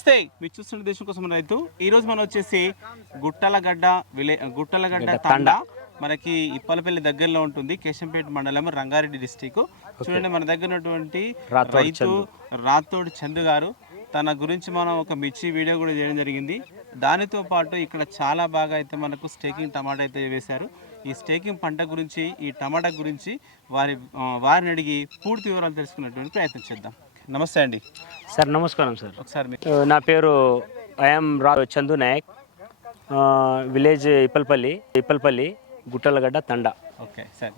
నమస్తే, మీరు చూస్తున్న దేశం కోసం రైతు. ఈరోజు మనం వచ్చేసి గుట్టలగడ్డ తండా మనకి ఇప్పలపల్లి దగ్గరలో ఉంటుంది. కేశంపేట మండలం, రంగారెడ్డి డిస్టిక్. చూడండి, మన దగ్గర ఉన్నటువంటి రైతు రాతోడు చందు గారు. తన గురించి మనం ఒక మిర్చి వీడియో కూడా చేయడం జరిగింది. దానితో పాటు ఇక్కడ చాలా బాగా అయితే మనకు స్టేకింగ్ టమాటా అయితే వేశారు. ఈ స్టేకింగ్ పంట గురించి, ఈ టమాటా గురించి వారిని అడిగి పూర్తి వివరాలు తెలుసుకునేటువంటి ప్రయత్నం చేద్దాం. నమస్తే అండి సార్. నమస్కారం సార్. ఒకసారి నా పేరు I'm Chandu Nayak, village Ippalpalli Guttalagadda Thanda. Okay sir,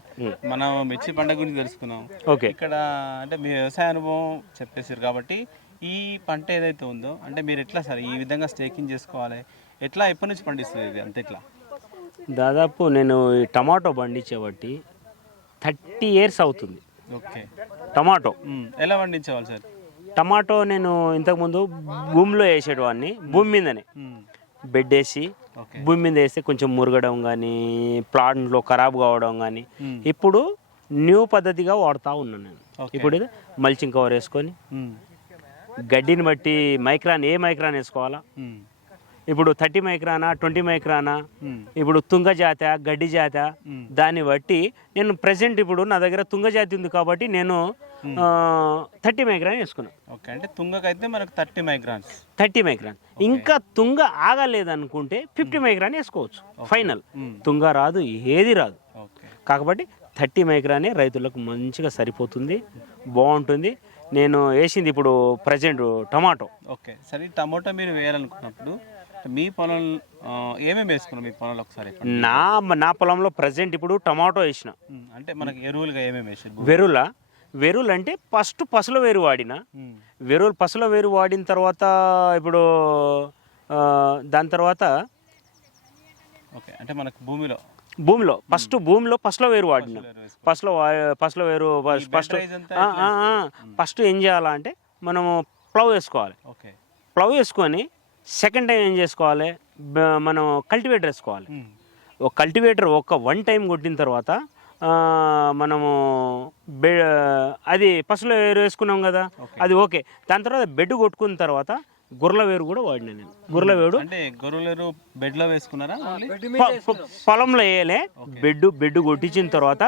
మనం మిర్చి పంట గురించి తెలుసుకున్నాం. ఓకే, ఇక్కడ అంటే మీ వ్యవసాయ అనుభవం చెప్పేసారు కాబట్టి ఈ పంట ఏదైతే ఉందో అంటే మీరు ఎట్లా సార్ ఈ విధంగా స్టేకింగ్ చేసుకోవాలి, ఎట్లా ఎప్పటి నుంచి పండిస్తుంది ఇది అంత ఎట్లా? దాదాపు నేను ఈ టమాటో పండించేవాటి 30 years అవుతుంది. ఓకే, టమాటో ఎలా పండించేవాళ్ళు సార్? టమాటో నేను ఇంతకుముందు భూమిలో వేసేటవాడిని. భూమి మీదనే బెడ్ వేసి భూమి మీద వేస్తే కొంచెం మురగడం కానీ, ప్లాంట్లో ఖరాబ్ కావడం కానీ. ఇప్పుడు న్యూ పద్ధతిగా వాడుతూ ఉన్నాను నేను. ఇప్పుడు ఇది మల్చింగ్ కవర్ వేసుకొని గడ్డిని బట్టి ఏ మైక్రాన్ వేసుకోవాలా, ఇప్పుడు 30 మైక్రానా 20 మైక్రానా, ఇప్పుడు తుంగ జాత గడ్డి జాత, దాన్ని బట్టి నేను ప్రజెంట్ ఇప్పుడు నా దగ్గర తుంగ జాతి ఉంది కాబట్టి నేను 30 మైక్రాన్ వేసుకున్నాను. ఓకే, అంటే తుంగకైతే మనకు 30 మైక్రాన్. ఇంకా తుంగ ఆగలేదనుకుంటే 50 మైక్రాన్ వేసుకోవచ్చు. ఫైనల్ తుంగ రాదు, ఏది రాదు. కాబట్టి 30 మైక్రానే రైతులకు మంచిగా సరిపోతుంది, బాగుంటుంది. నేను వేసింది ఇప్పుడు ప్రజెంట్ టమాటో. ఓకే, సరే టమాటో మీరు వేయాలనుకున్నప్పుడు మీ పొలం ఏమేమి వేసుకున్నాం? మీ పొలంలో ఒకసారి నా పొలంలో ప్రజెంట్ ఇప్పుడు టమాటో వేసిన. అంటే మనకి ఎరువులుగా ఏమేమి వేసారు? వెరువులు అంటే ఫస్ట్ పసుల వేరు వాడిన. పసుల వేరు వాడిన తర్వాత ఇప్పుడు దాని తర్వాత ఓకే, అంటే మనకు భూమిలో పసుల వేరు వాడిన. పసుల వేరు ఫస్ట్ ఏం చేయాలంటే మనము ప్లవ్ వేసుకోవాలి. ప్లవ్ వేసుకొని సెకండ్ టైం ఏం చేసుకోవాలి, మనం కల్టివేటర్ వేసుకోవాలి. ఒక కల్టివేటర్ వన్ టైం కొట్టిన తర్వాత మనము అది పసులు వేసుకున్నాం కదా, అది ఓకే. దాని తర్వాత బెడ్ కొట్టుకున్న తర్వాత గొర్రెల వేరు కూడా వాడినా నేను. గొర్రెల వేరు అంటే గొర్రెల బెడ్లో వేసుకున్నారా? పొలంలో వేయలే. బెడ్ కొట్టించిన తర్వాత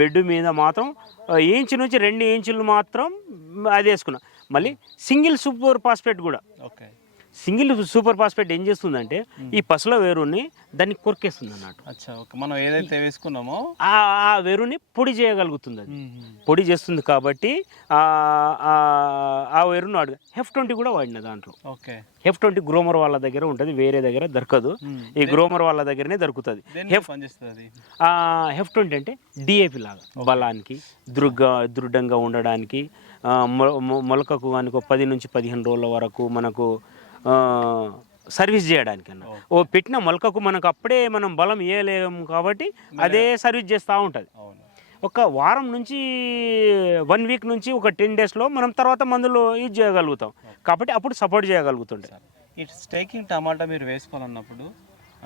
బెడ్ మీద మాత్రం 1 ఇంచు నుంచి 2 ఇంచులు మాత్రం అది వేసుకున్నా. మళ్ళీ సింగిల్ సూపర్ ఫాస్ఫేట్ కూడా. సింగిల్ సూపర్ ఫాస్ఫేట్ ఏం చేస్తుందంటే ఈ పసుల వేరుని దాన్ని కొరికేస్తుంది అన్నట్టు. మనం ఏదైతే వేసుకున్నామో ఆ వేరుని పొడి చేయగలుగుతుంది. అది పొడి చేస్తుంది కాబట్టి ఆ వేరుని వాడు F20 కూడా వాడిన దాంట్లో. F20 గ్రోమర్ వాళ్ళ దగ్గర ఉంటుంది, వేరే దగ్గర దొరకదు. ఈ గ్రోమర్ వాళ్ళ దగ్గరనే దొరుకుతుంది. F20 అంటే DAP లాగా బలానికి, దృఢంగా ఉండడానికి, మొలకకు కానీ 10 నుంచి 15 రోజుల వరకు మనకు సర్వీస్ చేయడానికి అన్న. పెట్టిన మొలకకు మనకు అప్పుడే మనం బలం ఇవ్వలేము కాబట్టి అదే సర్వీస్ చేస్తూ ఉంటుంది. ఒక వారం నుంచి 1 వీక్ నుంచి ఒక 10 డేస్లో మనం తర్వాత మందులు యూజ్ చేయగలుగుతాం కాబట్టి అప్పుడు సపోర్ట్ చేయగలుగుతుండే. ఈ స్టేకింగ్ టమాటా మీరు వేసుకోవాలన్నప్పుడు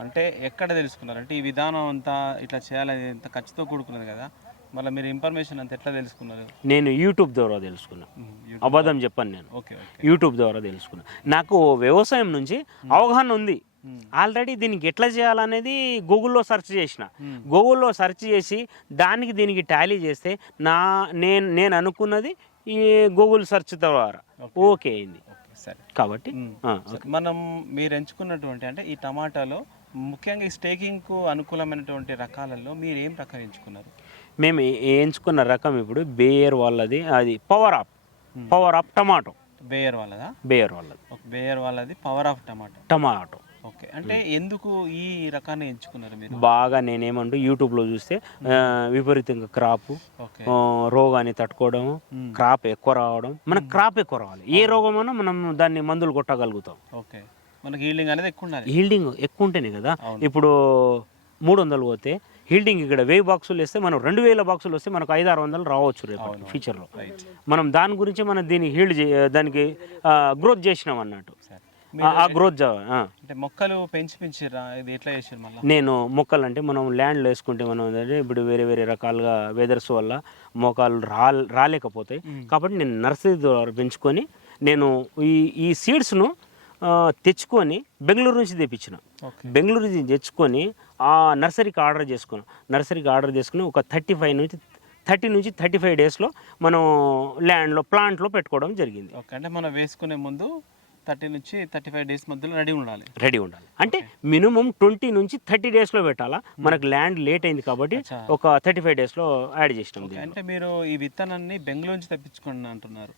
అంటే ఎక్కడ తెలుసుకున్నారు? అంటే ఈ విధానం అంతా ఇట్లా చేయాలని ఇంత ఖర్చుతో కూడుకున్నది కదా, మళ్ళీ మీరు ఇన్ఫర్మేషన్ అంతా ఎట్లా తెలుసుకున్నారు? నేను యూట్యూబ్ ద్వారా తెలుసుకున్నా. అబద్ధం చెప్పాను నేను. యూట్యూబ్ ద్వారా తెలుసుకున్నా. నాకు వ్యవసాయం నుంచి అవగాహన ఉంది ఆల్రెడీ. దీనికి ఎట్లా చేయాలనేది గూగుల్లో సెర్చ్ చేసిన. గూగుల్లో సెర్చ్ చేసి దీనికి టాలీ చేస్తే నేను అనుకున్నది ఈ గూగుల్ సెర్చ్ ద్వారా ఓకే అయింది. కాబట్టి మీరు ఎంచుకున్నటువంటి అంటే ఈ టమాటాలో ముఖ్యంగా ఈ స్టేకింగ్కు అనుకూలమైనటువంటి రకాలలో మీరు ఏం రకం ఎంచుకున్నారు? మేము ఎంచుకున్న రకం ఇప్పుడు బేయర్ వాళ్ళది, అది పవర్ ఆఫ్ టమాటో. బేయర్ వాళ్ళది పవర్ ఆఫ్ టమాటో. ఓకే, అంటే ఎందుకు ఈ రకాన్ని ఎంచుకున్నారు మీరు? బాగా నేనేమంటూ యూట్యూబ్లో చూస్తే విపరీతంగా రోగాన్ని తట్టుకోవడం, క్రాప్ ఎక్కువ రావడం. మనకు క్రాప్ ఎక్కువ రావాలి, ఏ రోగమైనా మనం దాన్ని మందులు కొట్టగలుగుతాం. ఓకే, మనకి హీల్డింగ్ అనేది ఎక్కువ ఉండాలి. హీల్డింగ్ ఎక్కువ ఉంటేనే కదా. ఇప్పుడు 300 పోతే హీల్డింగ్ ఇక్కడ 1000 బాక్సులు వేస్తే మనం 2000 బాక్సులు వస్తే మనకు 500-600 రావచ్చు రేపు ఫ్యూచర్లో. మనం దాని గురించి మనం దీన్ని దానికి గ్రోత్ చేసినాం అన్నట్టు. ఆ గ్రోత్ అంటే మొక్కలు పెంచిరా, ఇది ఎట్లా చేసారు? మళ్ళీ నేను మొక్కలు అంటే మనం ల్యాండ్లో వేసుకుంటే మనం ఇప్పుడు వేరే రకాలుగా వెదర్స్ వల్ల మొక్కలు రాలేకపోతాయి కాబట్టి నేను నర్సరీ ద్వారా పెంచుకొని నేను ఈ సీడ్స్ను తెచ్చుకొని బెంగళూరు నుంచి తెప్పించిన. బెంగళూరు నుంచి తెచ్చుకొని ఆ నర్సరీకి ఆర్డర్ చేసుకుని ఒక 30 నుంచి 35 డేస్లో మనం ప్లాంట్లో పెట్టుకోవడం జరిగింది. ఓకే, అంటే మనం వేసుకునే ముందు 30 నుంచి 35 డేస్ మధ్యలో రెడీ ఉండాలి. అంటే మినిమం 20 నుంచి 30 డేస్లో పెట్టాలా. మనకు ల్యాండ్ లేట్ అయింది కాబట్టి ఒక 35 డేస్లో యాడ్ చేసినాం. అంటే మీరు ఈ విత్తనాన్ని బెంగళూరు నుంచి తెప్పించుకోండి అంటున్నారు,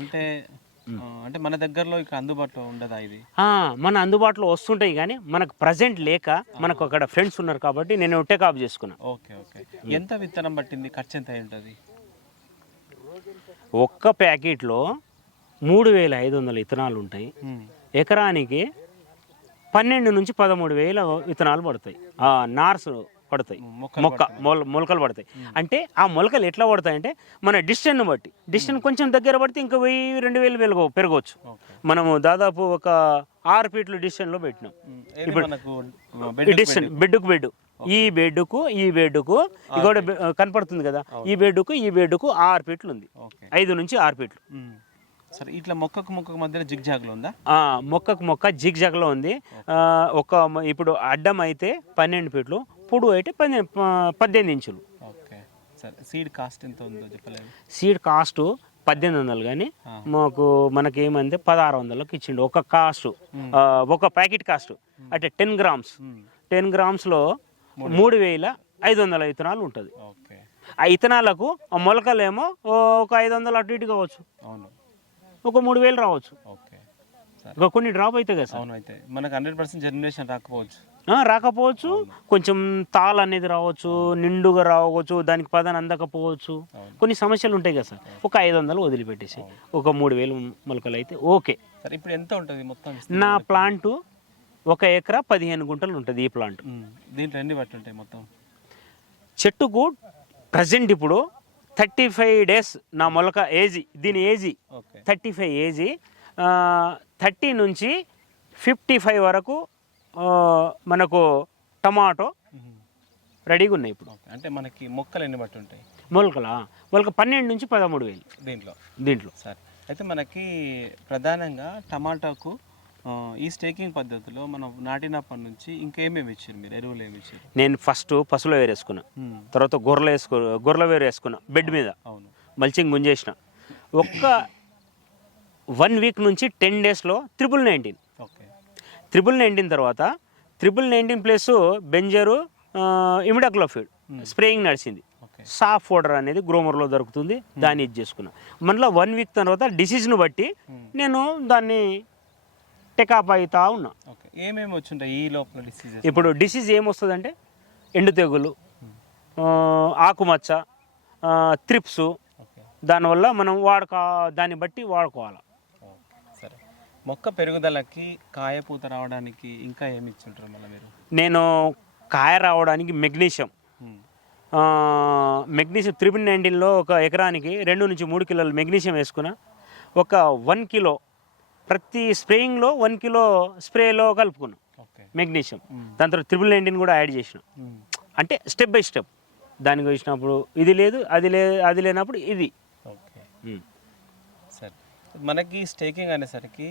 అంటే మన దగ్గరలో ఇక్కడ అందుబాటులో ఉండదా ఇది? మన అందుబాటులో వస్తుంటాయి కానీ మనకు ప్రజెంట్ లేక మనకు అక్కడ ఫ్రెండ్స్ ఉన్నారు కాబట్టి నేను టేకాప్ చేసుకున్నా. ఓకే ఓకే, ఎంత విత్తనం పట్టింది, ఖర్చు ఎంత అయి ఉంటుంది? ఒక్క ప్యాకెట్లో 3500 విత్తనాలు ఉంటాయి. ఎకరానికి 12 నుంచి 13,000 విత్తనాలు పడతాయి, నార్స్ పడతాయి, మొలకలు పడతాయి. అంటే ఆ మొలకలు ఎట్లా పడతాయి అంటే మన డిస్టెన్స్ బట్టి, డిస్టెన్స్ కొంచెం దగ్గర పడితే ఇంకా 1000-2000 పెరగవచ్చు. మనము దాదాపు ఒక 6 ఫీట్లు డిస్టెన్స్లో పెట్టినాం. ఇప్పుడు డిస్టెన్స్ బెడ్ ఈ బెడ్కు ఇక్కడ కనపడుతుంది కదా, ఈ బెడ్కు 6 ఫీట్లు ఉంది, 5 నుంచి 6 ఫీట్లు. సరే, ఇట్లా మొక్కకు మధ్యలో జిగ్జాగ్లో ఉందా? మొక్క జిగ్జాగ్లో ఉంది. ఇప్పుడు అడ్డం అయితే 12 ఫీట్లు, పొడవు అయితే 18 ఇంచులు. ఓకే, సరే. సీడ్ కాస్ట్ ఎంత ఉందో చెప్పలేదు? సీడ్ కాస్ట్ 1800 కానీ మనకేమంటే 1600కి ఇచ్చిండు ఒక కాస్ట్, ఒక ప్యాకెట్ కాస్ట్. అంటే 10 గ్రామ్స్లో 3500 విత్తనాలు ఉంటుంది. ఆ విత్తనాలకు మొలకలేమో ఒక 500 అటు ఇటు కావచ్చు, ఒక 3000 రావచ్చు. కొన్ని డ్రాప్ అవుతాయి కదా సార్. అయితే మనకు 100% జనరేషన్ రాకపోవచ్చు, కొంచెం తాళ అనేది రావచ్చు, నిండుగా రావచ్చు, దానికి పదాన్ని అందకపోవచ్చు, కొన్ని సమస్యలు ఉంటాయి కదా సార్. ఒక 500 వదిలిపెట్టేసి ఒక 3000 మొలకలు అయితే ఓకే. ఇప్పుడు ఎంత ఉంటుంది మొత్తం? నా ప్లాంట్ 1 ఎకరా 15 గుంటలు ఉంటుంది. ఈ ప్లాంట్ దీంట్లో ఎన్ని బట్టి ఉంటాయి మొత్తం? చెట్టుకు ప్రజెంట్ ఇప్పుడు 35 డేస్ నా మొలక ఏజీ, దీని ఏజీ 35 ఏజీ. 30 నుంచి 55 వరకు మనకు టమాటో రెడీగా ఉన్నాయి ఇప్పుడు. అంటే మనకి మొక్కలు ఎన్ని బట్టి ఉంటాయి? మొలక 12 నుంచి 13,000 దీంట్లో. సరే, అయితే మనకి ప్రధానంగా టమాటాకు ఈ స్టేకింగ్ పద్ధతిలో మనం నాటినప్పటి నుంచి ఇంకేమేమి ఇచ్చారు మీరు? ఎరువులు ఏమి ఇచ్చారు? నేను ఫస్ట్ పసుల వేరు వేసుకున్నా, తర్వాత గొర్రెల వేరు వేసుకున్నా బెడ్ మీద. మల్చింగ్ గుంజేసిన. ఒక్క 1 వీక్ నుంచి 10 డేస్లో 19 తర్వాత 19 ప్లస్ బెంజరు ఇమిడాక్లోఫిడ్ స్ప్రేయింగ్ నడిచింది. సాఫ్ పౌడర్ అనేది గ్రోమర్లో దొరుకుతుంది, దాన్ని ఇది చేసుకున్నా. మళ్ళీ 1 వీక్ తర్వాత డిసీజ్ను బట్టి నేను దాన్ని టెకాప్ అవుతా ఉన్నా. ఏమేమి వచ్చింటాయి ఈ లోపల డిసీజ్? ఇప్పుడు డిసీజ్ ఏమొస్తుందంటే ఎండు తెగులు, ఆకుమచ్చ, త్రిప్స్. దానివల్ల మనం దాన్ని బట్టి వాడుకోవాలి. సరే, మొక్క పెరుగుదలకి కాయపూత రావడానికి ఇంకా ఏమి ఇచ్చుంటారు మళ్ళీ మీరు? నేను కాయ రావడానికి మెగ్నీషియం 319లో ఒక ఎకరానికి 2 నుంచి 3 కిలోలు మెగ్నీషియం వేసుకున్నా. ఒక 1 కిలో ప్రతి స్ప్రేయింగ్లో 1 కిలో స్ప్రేలో కలుపుకున్నాం మెగ్నీషియం. దాని తర్వాత 319 కూడా యాడ్ చేసినాం. అంటే స్టెప్ బై స్టెప్ దానికి వచ్చినప్పుడు ఇది లేదు, అది లేనప్పుడు ఇది. సరే, మనకి స్టేకింగ్ అనేసరికి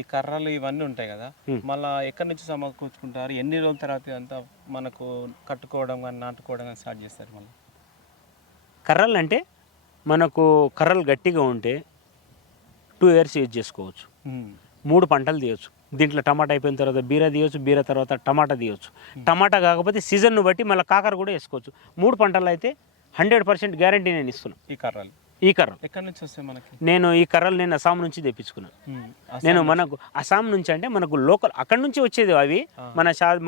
ఈ కర్రలు ఇవన్నీ ఉంటాయి కదా, మళ్ళీ ఎక్కడి నుంచి సమకూర్చుకుంటారు? ఎన్ని రోజుల తర్వాత అంతా మనకు కట్టుకోవడం కానీ నాటుకోవడం కానీ స్టార్ట్ చేస్తారు? మళ్ళీ కర్రలు అంటే మనకు కర్రలు గట్టిగా ఉంటే 2 years యూజ్ చేసుకోవచ్చు, 3 పంటలు తీయచ్చు. దీంట్లో టమాటా అయిపోయిన తర్వాత బీర తీయచ్చు, బీర తర్వాత టమాటా తీయచ్చు. టమాటా కాకపోతే సీజన్ను బట్టి మళ్ళీ కాకర కూడా వేసుకోవచ్చు. 3 పంటలు అయితే 100% గ్యారంటీ నేను ఇస్తున్నాను. ఈ కర్రలు ఎక్కడి నుంచి వస్తాయి మనకి? నేను ఈ కర్రలు నేను అస్సాం నుంచి తెప్పించుకున్నాను. నేను మనకు అస్సాం నుంచి అంటే మనకు లోకల్ అక్కడి నుంచి వచ్చేది అవి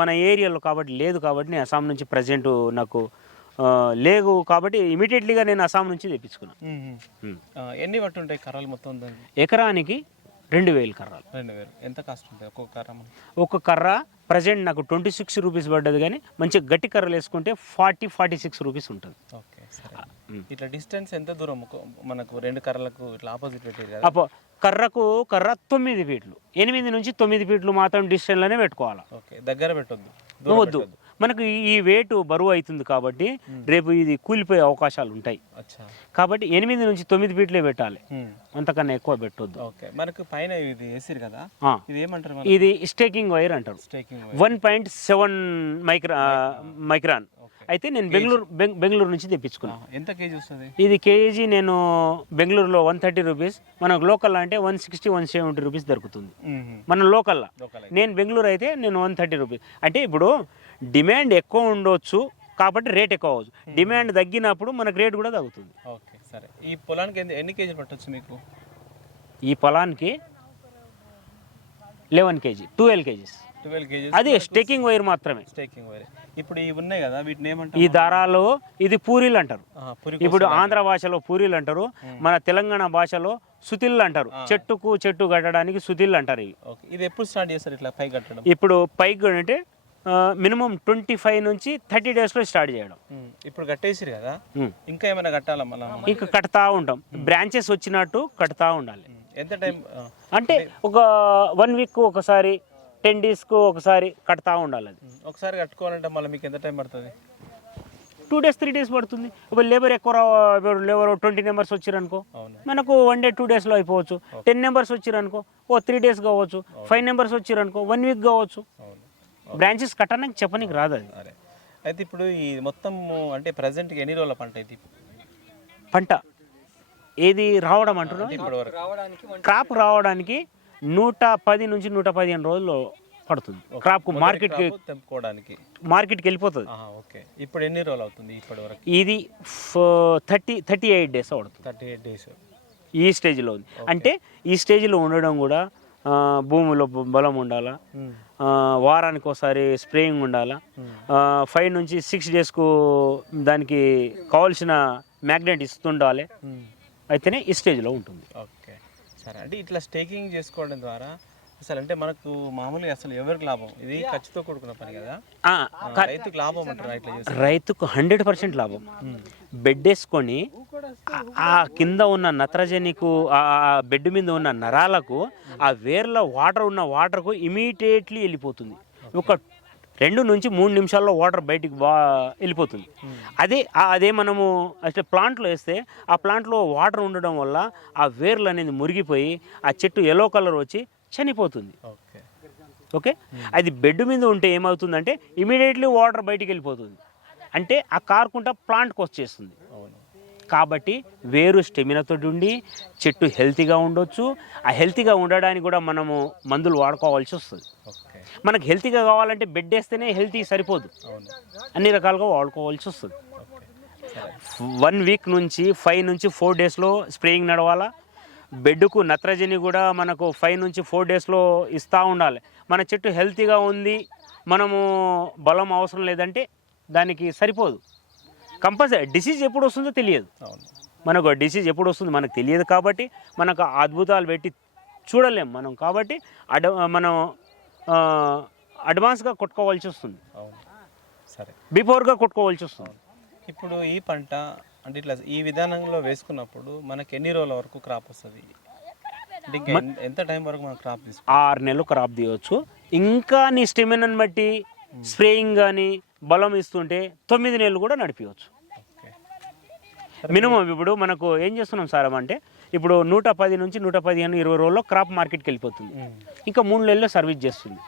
మన ఏరియాలో కాబట్టి లేదు కాబట్టి నేను అస్సాం నుంచి ప్రజెంట్ నాకు లేవు కాబట్టి ఇమీడియట్లీగా నేను అస్సాం నుంచి తెప్పించుకున్నాను. ఎన్ని పట్టు ఉంటాయి కర్రలు మొత్తం? ఎకరానికి 2000 కర్రలు. 2000. ఎంత కాస్ట్ ఉంటుంది ఒక కర్ర? ప్రజెంట్ నాకు 26 రూపీస్ పడ్డది, కానీ మంచి గట్టి కర్రలు వేసుకుంటే 40-46 రూపీస్ ఉంటుంది. ఓకే, సరే. ఇట్లా డిస్టెన్స్ ఎంత దూరం మనకు 2 కర్రలకు ఇట్లా ఆపోజిట్ పెట్టేది? కర్ర 9 ఫీట్లు, 8 నుంచి 9 ఫీట్లు మాత్రం డిస్టెన్స్లోనే పెట్టుకోవాలి. ఓకే, దగ్గర పెట్టొద్దు. మనకు ఈ వెయిట్ బరువు అవుతుంది కాబట్టి రేపు ఇది కూలిపోయే అవకాశాలు ఉంటాయి. కాబట్టి 8 నుంచి 9 ఫీట్లే పెట్టాలి, అంతకన్నా ఎక్కువ పెట్టొద్దు. మనకు పైన ఇది వేసిరు కదా, ఇది ఏమంటారు? ఇది స్టేకింగ్ వైర్ అంటారు. 1.7 మైక్రాన్. అయితే నేను బెంగళూరు నుంచి తెప్పించుకున్నాను. ఎంత కేజీ వస్తుంది ఇది? కేజీ నేను బెంగళూరులో 130 రూపీస్, మనకు లోకల్ అంటే 160-170 రూపీస్ దొరుకుతుంది మన లోకల్లో. నేను బెంగళూరు అయితే నేను 130 రూపీస్. అంటే ఇప్పుడు డిమాండ్ ఎక్కువ ఉండొచ్చు కాబట్టి రేట్ ఎక్కువ అవ్వచ్చు, డిమాండ్ తగ్గినప్పుడు మనకు రేట్ కూడా తగ్గుతుంది. ఓకే సరే. ఈ పొలానికి ఎన్ని కేజీలు పట్టొచ్చు మీకు? ఈ పొలానికి 11 కేజీ, 12 కేజీస్. అది స్టేకింగ్ వైర్ మాత్రమే. Staking wire. ఇప్పుడు ఇవి ఉన్నాయి కదా, వీటిని ఏమంటారు? ఈ దారాలు ఇది పూరీలు అంటారు. ఇప్పుడు ఆంధ్ర భాషలో పూరీలు అంటారు, మన తెలంగాణ భాషలో సుతిళ్ళు అంటారు. చెట్టుకు చెట్టు కట్టడానికి సుతిళ్ళు అంటారు ఇవి. ఇది ఎప్పుడు స్టార్ట్ చేస్తారు ఇట్లా పై కట్టడం? ఇప్పుడు పైకి అంటే మినిమం 25 నుంచి 30 డేస్లో స్టార్ట్ చేయడం. ఇప్పుడు కట్టేసిరు కదా, ఇంకా ఏమైనా కట్టాలా? మనం ఇంకా కడతా ఉంటాం, బ్రాంచెస్ వచ్చినట్టు కడతా ఉండాలి. ఎంత టైం అంటే ఒక 1 వీక్ ఒకసారి, 10 డేస్కు ఒకసారి కడతా ఉండాలి. అది ఒకసారి కట్టుకోవాలంటే మళ్ళీ మీకు ఎంత టైం పడుతుంది? 2 డేస్ 3 డేస్ పడుతుంది. ఇప్పుడు లేబర్ ఎక్కువ లేబర్ 20 మెంబర్స్ వచ్చారనుకో, మనకు 1 డే 2 డేస్లో అయిపోవచ్చు. 10 మెంబర్స్ వచ్చారనుకో 3 డేస్ కావచ్చు. 5 మెంబర్స్ వచ్చారనుకో 1 వీక్ కావచ్చు. బ్రాంచెస్ కట్టడానికి చెప్పనికి రాదు అది. అయితే ఇప్పుడు ఈ మొత్తం అంటే ప్రజెంట్కి ఎన్ని రోజుల పంట ఇది? పంట ఏది రావడం అంటున్నా, క్రాప్ రావడానికి 110 నుంచి 115 రోజులు పడుతుంది. క్రాప్ మార్కెట్కి వెళ్ళిపోతుంది. ఓకే. ఇప్పుడు ఎన్ని రోజులు అవుతుంది ఇప్పటి వరకు? ఇది 38 డేస్ పడుతుంది. 38 డేస్ ఈ స్టేజ్లో ఉంది. అంటే ఈ స్టేజ్లో ఉండడం కూడా భూమిలో బలం ఉండాలా, వారానికి ఒకసారి స్ప్రేయింగ్ ఉండాలా, 5 నుంచి 6 డేస్కు దానికి కావాల్సిన మ్యాగ్నెట్ ఇస్తుండాలి, అయితేనే ఈ స్టేజ్లో ఉంటుంది. ఓకే సరే. అంటే ఇట్లా స్టేకింగ్ చేసుకోవడం ద్వారా అసలు అంటే మనకు మామూలుగా అసలు ఎవరికి లాభం? ఇది ఖర్చుతో కూడుకున్న పని కదా, రైతుకు లాభం అంటారు ఇట్లా చేస్తే? రైతుకు 100% లాభం. బెడ్ వేసుకొని ఆ కింద ఉన్న నత్రజనికు, ఆ బెడ్ మీద ఉన్న నరాలకు, ఆ వేర్ల వాటర్కు ఇమీడియట్లీ వెళ్ళిపోతుంది. ఒక 2 నుంచి 3 నిమిషాల్లో వాటర్ బయటికి వెళ్ళిపోతుంది. అదే మనము అంటే ప్లాంట్లో వేస్తే ఆ ప్లాంట్లో వాటర్ ఉండడం వల్ల ఆ వేర్లు అనేది మురిగిపోయి ఆ చెట్టు ఎల్లో కలర్ వచ్చి చనిపోతుంది. ఓకే. అది బెడ్ మీద ఉంటే ఏమవుతుందంటే ఇమీడియట్లీ వాటర్ బయటికి వెళ్ళిపోతుంది, అంటే ఆ కారుకుంటా ప్లాంట్కి వచ్చేస్తుంది. కాబట్టి వేరు స్టెమినాతో ఉండి చెట్టు హెల్తీగా ఉండొచ్చు. ఆ హెల్తీగా ఉండడానికి కూడా మనము మందులు వాడుకోవాల్సి వస్తుంది. మనకు హెల్తీగా కావాలంటే బెడ్ వేస్తేనే హెల్తీ సరిపోదు, అన్ని రకాలుగా వాడుకోవాల్సి వస్తుంది. 1 వీక్ నుంచి 5 నుంచి 4 డేస్లో స్ప్రేయింగ్ నడవాలా. బెడ్కు నత్రజని కూడా మనకు 5 నుంచి 4 డేస్లో ఇస్తూ ఉండాలి. మన చెట్టు హెల్తీగా ఉంది, మనము బలం అవసరం లేదంటే దానికి సరిపోదు. కంపల్సరీ డిసీజ్ ఎప్పుడు వస్తుందో తెలియదు మనకు. డిసీజ్ ఎప్పుడు వస్తుందో మనకు తెలియదు కాబట్టి మనకు అద్భుతాలు పెట్టి చూడలేం మనం. కాబట్టి మనం అడ్వాన్స్గా కొట్టుకోవాల్సి వస్తుంది, సరే బిఫోర్గా కొట్టుకోవాల్సి వస్తుంది. ఇప్పుడు ఈ పంట అంటే ఇట్లా ఈ విధానంలో వేసుకున్నప్పుడు మనకి ఎన్ని రోజుల వరకు క్రాప్ వస్తుంది? ఎంత టైం వరకు మనం క్రాప్ తీసుకో? 6 నెలలు క్రాప్ తీయవచ్చు. ఇంకా నీ స్టెమినాని బట్టి స్ప్రేయింగ్ కానీ బలం ఇస్తుంటే 9 నెలలు కూడా నడిపించవచ్చు మినిమం. ఇప్పుడు మనకు ఏం చేస్తున్నాం సార్ అంటే, ఇప్పుడు 110 నుంచి 115, 20 రోజుల్లో క్రాప్ మార్కెట్కి వెళ్ళిపోతుంది. ఇంకా 3 నెలల్లో సర్వీస్ చేస్తుంది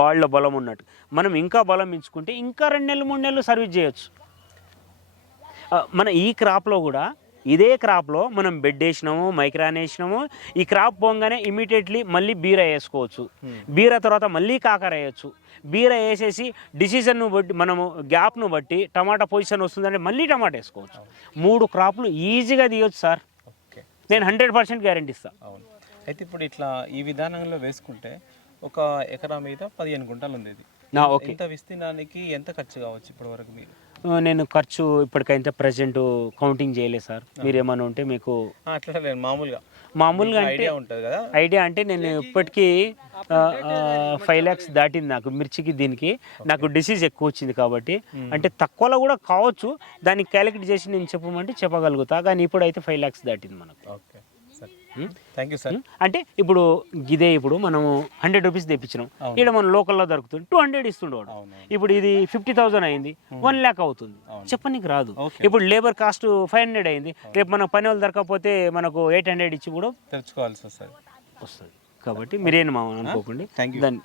వాళ్ళ బలం ఉన్నట్టు. మనం ఇంకా బలం ఇచ్చుకుంటే ఇంకా 2 నెలలు 3 నెలలు సర్వీస్ చేయొచ్చు. మన ఈ క్రాప్లో కూడా ఇదే క్రాప్లో మనం బెడ్ వేసినాము, మైక్రాన్ వేసినాము. ఈ క్రాప్ పోగానే ఇమీడియట్లీ మళ్ళీ బీర వేసుకోవచ్చు. బీర తర్వాత మళ్ళీ కాకర వేయచ్చు. బీర వేసేసి డిసిజన్ను బట్టి, మనము గ్యాప్ను బట్టి టమాటా పొజిషన్ వస్తుందంటే మళ్ళీ టమాటా వేసుకోవచ్చు. 3 క్రాప్లు ఈజీగా తీయొచ్చు సార్, నేను 100% గ్యారెంటీ ఇస్తాను. అవును. అయితే ఇప్పుడు ఇట్లా ఈ విధానంలో వేసుకుంటే ఒక ఎకరా మీద 15 గుంటలు ఉంది. ఇది ఇంత విస్తీర్ణానికి ఎంత ఖర్చు కావచ్చు ఇప్పటి వరకు మీరు? నేను ఖర్చు ఇప్పటికైతే ప్రజెంట్ కౌంటింగ్ చేయలేదు సార్. మీరు ఏమైనా ఉంటే మీకు అట్లా లేదు, మామూలుగా అంటే ఐడియా అంటే నేను ఇప్పటికీ 5 lakhs దాటింది నాకు మిర్చికి. దీనికి నాకు డిసీజ్ ఎక్కువ వచ్చింది కాబట్టి, అంటే తక్కువలో కూడా కావచ్చు, దానికి క్యాలిక్యులేట్ చేసి నేను చెప్పమంటే చెప్పగలుగుతా. కానీ ఇప్పుడు అయితే 5 lakhs దాటింది మనకు. ఓకే సరే. Thank you sir. అంటే ఇప్పుడు గిదే ఇప్పుడు మనం 100 రూపీస్ తెప్పించినాం, ఇక్కడ మనం లోకల్లో దొరుకుతుంది 200 ఇస్తుండేవాడు. ఇప్పుడు ఇది 50,000 అయింది, 1 lakh అవుతుంది. చెప్పనీకి రాదు. ఇప్పుడు లేబర్ కాస్ట్ 500 అయింది, రేపు మనకు పని వాళ్ళు దొరకకపోతే మనకు 800 ఇచ్చి కూడా తెచ్చుకోవాల్సి వస్తుంది. కాబట్టి మీరేం అనుకోకండి. Thank you. దాన్ని